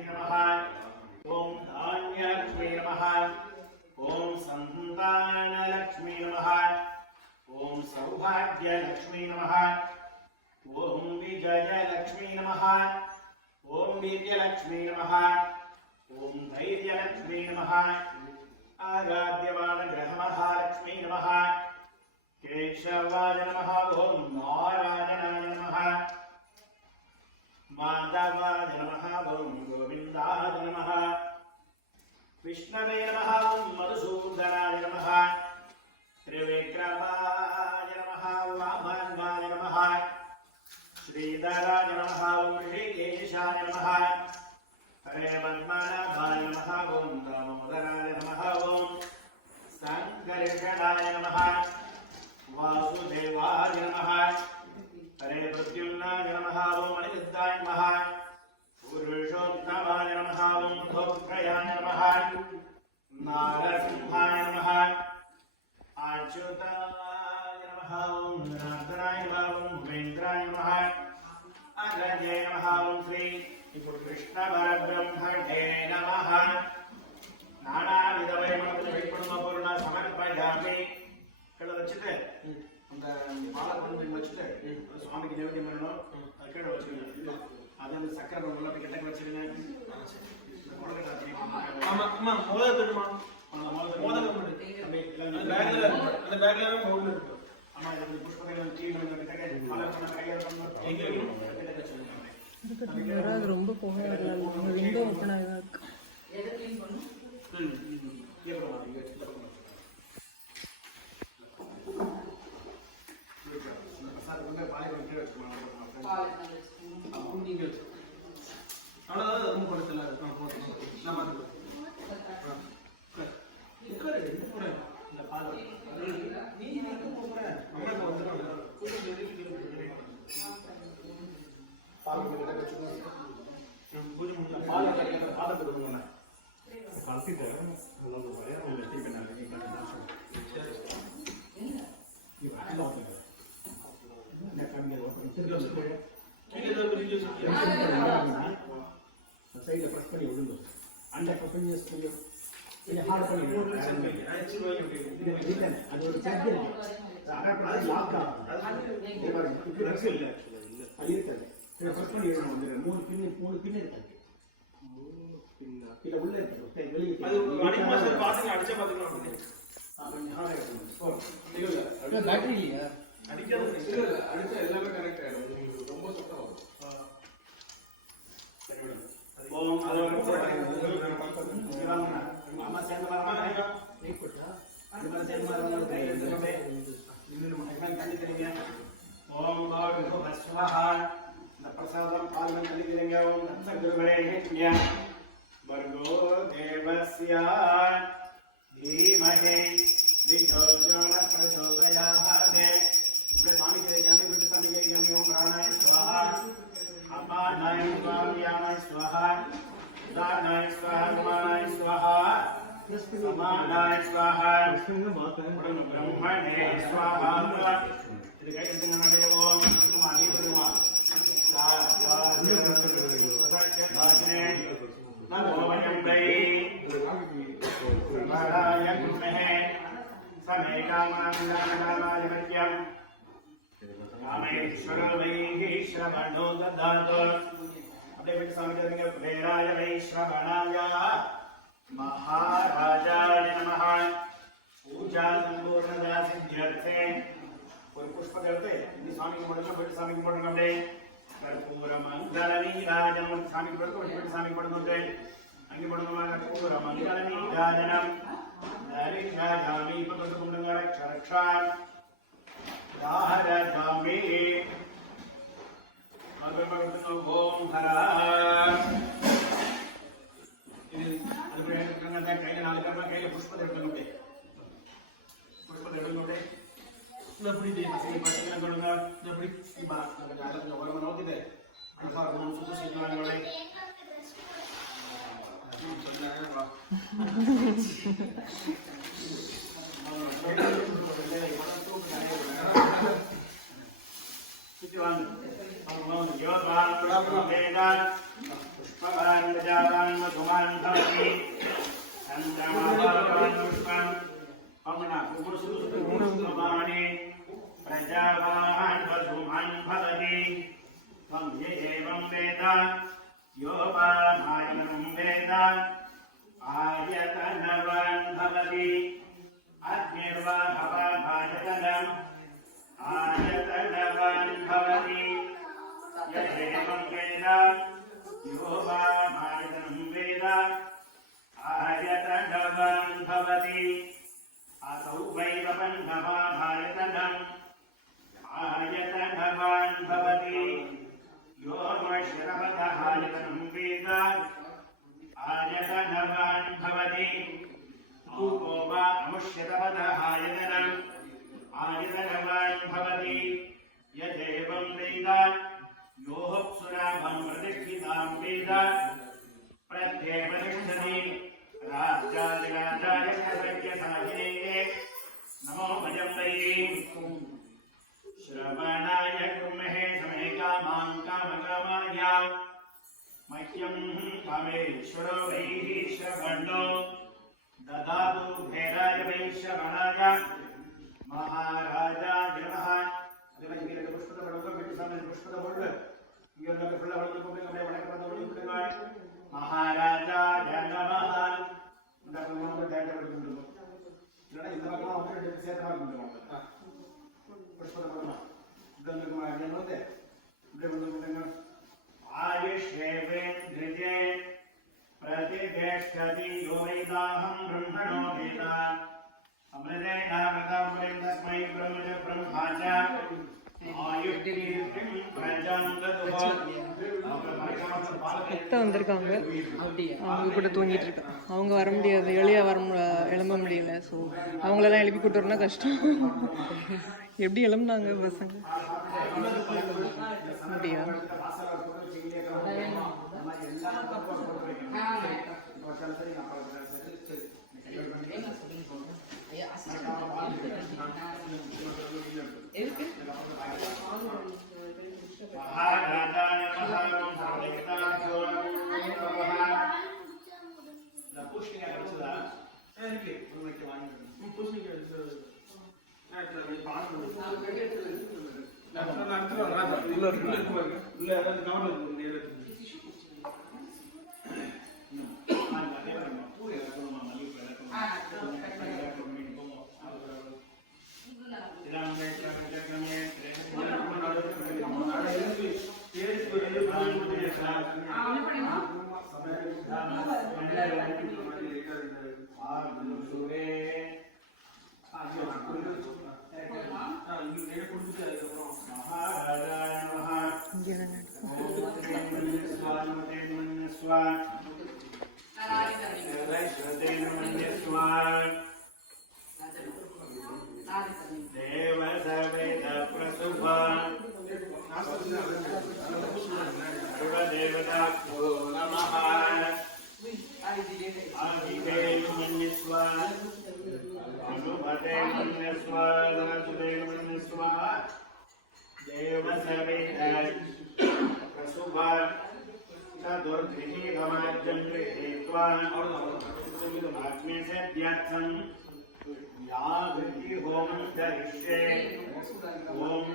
नमः ओम धान्यलक्ष्मी नमः ओम संतानलक्ष्मी नमः ओम सौभाग्यलक्ष्मी नमः ओम विजयलक्ष्मी नमः ओम वीर्यलक्ष्मी नमः ओम धैर्यलक्ष्मी नमः आराध्यवान ग्रहमहालक्ष्मी नमः केशवाय नमः ओम नारायणाय नमः माधवाय नमः ओम गोविन्दाय नमः विष्णवे नमः ओम मधुसूदनाय नमः त्रिविक्रमाय नमः वामनाय नमः श्रीधराय नमः ओम ऋषिकेशाय नमः हरे पद्मनाभाय नमः ओम दामोदराय नमः ओम संकर्षणाय नमः वासुदेवाय नमः हरे प्रद्युम्नाय नमः ओम अनिरुद्धाय नमः पुरुषोत्तमाय नमः ओम धोत्रयाय नमः नारसिंहाय नमः अच्युताय नमः ओम नारायणाय नमः ओम भूमेन्द्राय नमः अग्रजे नमः ओम श्री कृष्ण परब्रह्मणे नमः नानाविध वैकुण्ठपूर्ण समर्पयामि கீழே வச்சுட்டு அந்த மாலை கொண்டு வச்சுட்டு சுவாமிக்கு நைவேத்தியம் பண்ணணும் அது கீழே வச்சுருங்க அது அந்த சக்கரை பொங்கல் அப்படி கிட்டக்க வச்சுருங்க ஆமா ஆமா மோதகமா அந்த மோதகம் அந்த பேக்ல மோதகம் இருக்கு ஆமா இது புஷ்பங்கள் டீ கிட்டக்க மாலை பண்ண கையில பண்ணணும் எங்க கிட்டக்க வச்சுருங்க அது ரொம்ப புகை வரலாம் விண்டோ ஓபன் ஆகி இருக்கு எதை க்ளீன் பண்ணனும் சைடுல பிரஸ் பண்ணி விடுங்க அந்த பக்கம் கொஞ்சம் ஹார்ட் பண்ணி அது ஒரு செக் இருக்கு அது லாக் ஆகும் இது பாருங்க இது பிரஸ் இல்ல அது இருக்காது இத பிரஸ் பண்ணி விடணும் மூணு பின் இருக்கு இல்ல உள்ள இருக்கு வெளிய அது அடிமா சார் பாத்துங்க அடிச்சா பாத்துக்கலாம் கொஞ்சம் ஹார்ட் ஆயிடும் இல்ல பேட்டரி இல்லையா அடிக்காத இல்ல அடிச்சா எல்லாமே கனெக்ட் ஆயிடும் ரொம்ப சத்தம் வரும் ஓம் அம்மா சேர்ந்து வரமா அம்மா சேர்ந்து வரமா கண்டு தெரியுங்க ஓம் பஸ்வஹா இந்த பிரசாதம் பால்மன் கண்டு தெரியுங்க ஓம் தத்சகுருவே ஹேத்ய வர்கோ தேவஸ்ய தீமஹி தியோஜன பிரச்சோதயாதே இப்படி சாமி கேட்காம விட்டு சாமி கேட்காம ஓம் பிராணாய ஸ்வாஹா अपानाय स्वाहाय स्वाहा दानाय स्वाहा गुमानाय स्वाहा समानाय स्वाहा ब्रह्मणे स्वाहा இது கை எடுத்து நடைய ஓம் குமாரி பெருமா நமோவயம்பை நாராயண குணஹே சமே காமநாமநாமாய மத்யம் रामेश्वर वैश्रवणो ददातु अपने बेटे स्वामी करेंगे वेराय वैश्रवणाय महाराजाय नमः पूजा संपूर्णता सिद्ध्यर्थे ஒரு புஷ்ப करते இந்த சாமிக்கு போடுங்க बेटे சாமிக்கு போடுங்க அப்படியே கற்பூர மங்கள நீராஜனம் சாமிக்கு போடுங்க बेटे சாமிக்கு போடுங்க அங்கே போடுங்க கற்பூர மங்கள நீராஜனம் நரிஷாமி பகவத் குண்டங்க ரக்ஷா ராஜாமே அகமகத்தோ ஓம் ஹரா இது அதுக்கு கங்கத கையில நாலு கர்மா கையில புஷ்பத்தை எடுத்துங்க இந்த புடி தி சரி பத்தினா சொல்லுங்க இந்த புடி பா நம்ம ஜாதகத்துல வரமா நோக்கிதே அனசா குணம் சுத்து செய்வாங்களே சுத்தி வாங்க யோகா பிரபு வேதா புஷ்ப देवान् प्रजावान् वसुमान् भवति चन्द्रमावान् पुष्पम् अमना कुकुरसुमानि प्रजावान् वसुमान् भवति त्वं ये एवं वेद योपामायनं वेद आयतनवान् भवति अग्निर्वा अपाभाजतनम् आयतनवान् भवति यदेवं वेद योपामायनं वेद आयतनवान् भवति असौ वैवपन्नवायतनम् आयतनवान् भवति योमश्रवदहायतनं वेद आयतनवान् भवति ऊको वा अमुष्यतवदहायतनम् आयतनवान् भवति यदेवं वेद योऽप्सुराभं प्रतिष्ठितां वेद प्रत्येकतिष्ठति राजादिराजाय सर्वज्ञसाहिने नमो भजं वै श्रवणाय कुर्महे समे कामां कामकामाय मह्यं कामेश्वरो वैः श्रवणो ददातु भेदाय वै श्रवणाय महाराजाय नमः अधिवज्ञिरक पुष्पद बडुक बिट्सामे पुष्पद बोल्ड इयल्लक फुल्ल बडुक कोबे वडक बडुक बिट्टगाय महाराजाय नमः उंडक मोंग दैट बडुक इल्ला इंद पक्कम ओके डेट सेतमागुंडु पुष्पद बडुक इदल्लक मागे नोते इदे बडुक आयुष्येवेन्द्रिये प्रतिष्ठति यो वैदाहं ब्रह्मणो वेद अमृतेनामृताम्बरेण तस्मै ब्रह्म च ब्रह्मा च आयुर्कीर्तिं प्रजां ददुः அத்தை வந்திருக்காங்க. அவங்க கூட தூங்கிட்டு இருக்கேன். அவங்க வர முடியாது, எளியா எழும்ப முடியல. ஸோ அவங்களெல்லாம் எழுப்பி கூட்டு வரனா கஷ்டம். எப்படி எழும்புனாங்க பசங்க? அப்படியா? ओम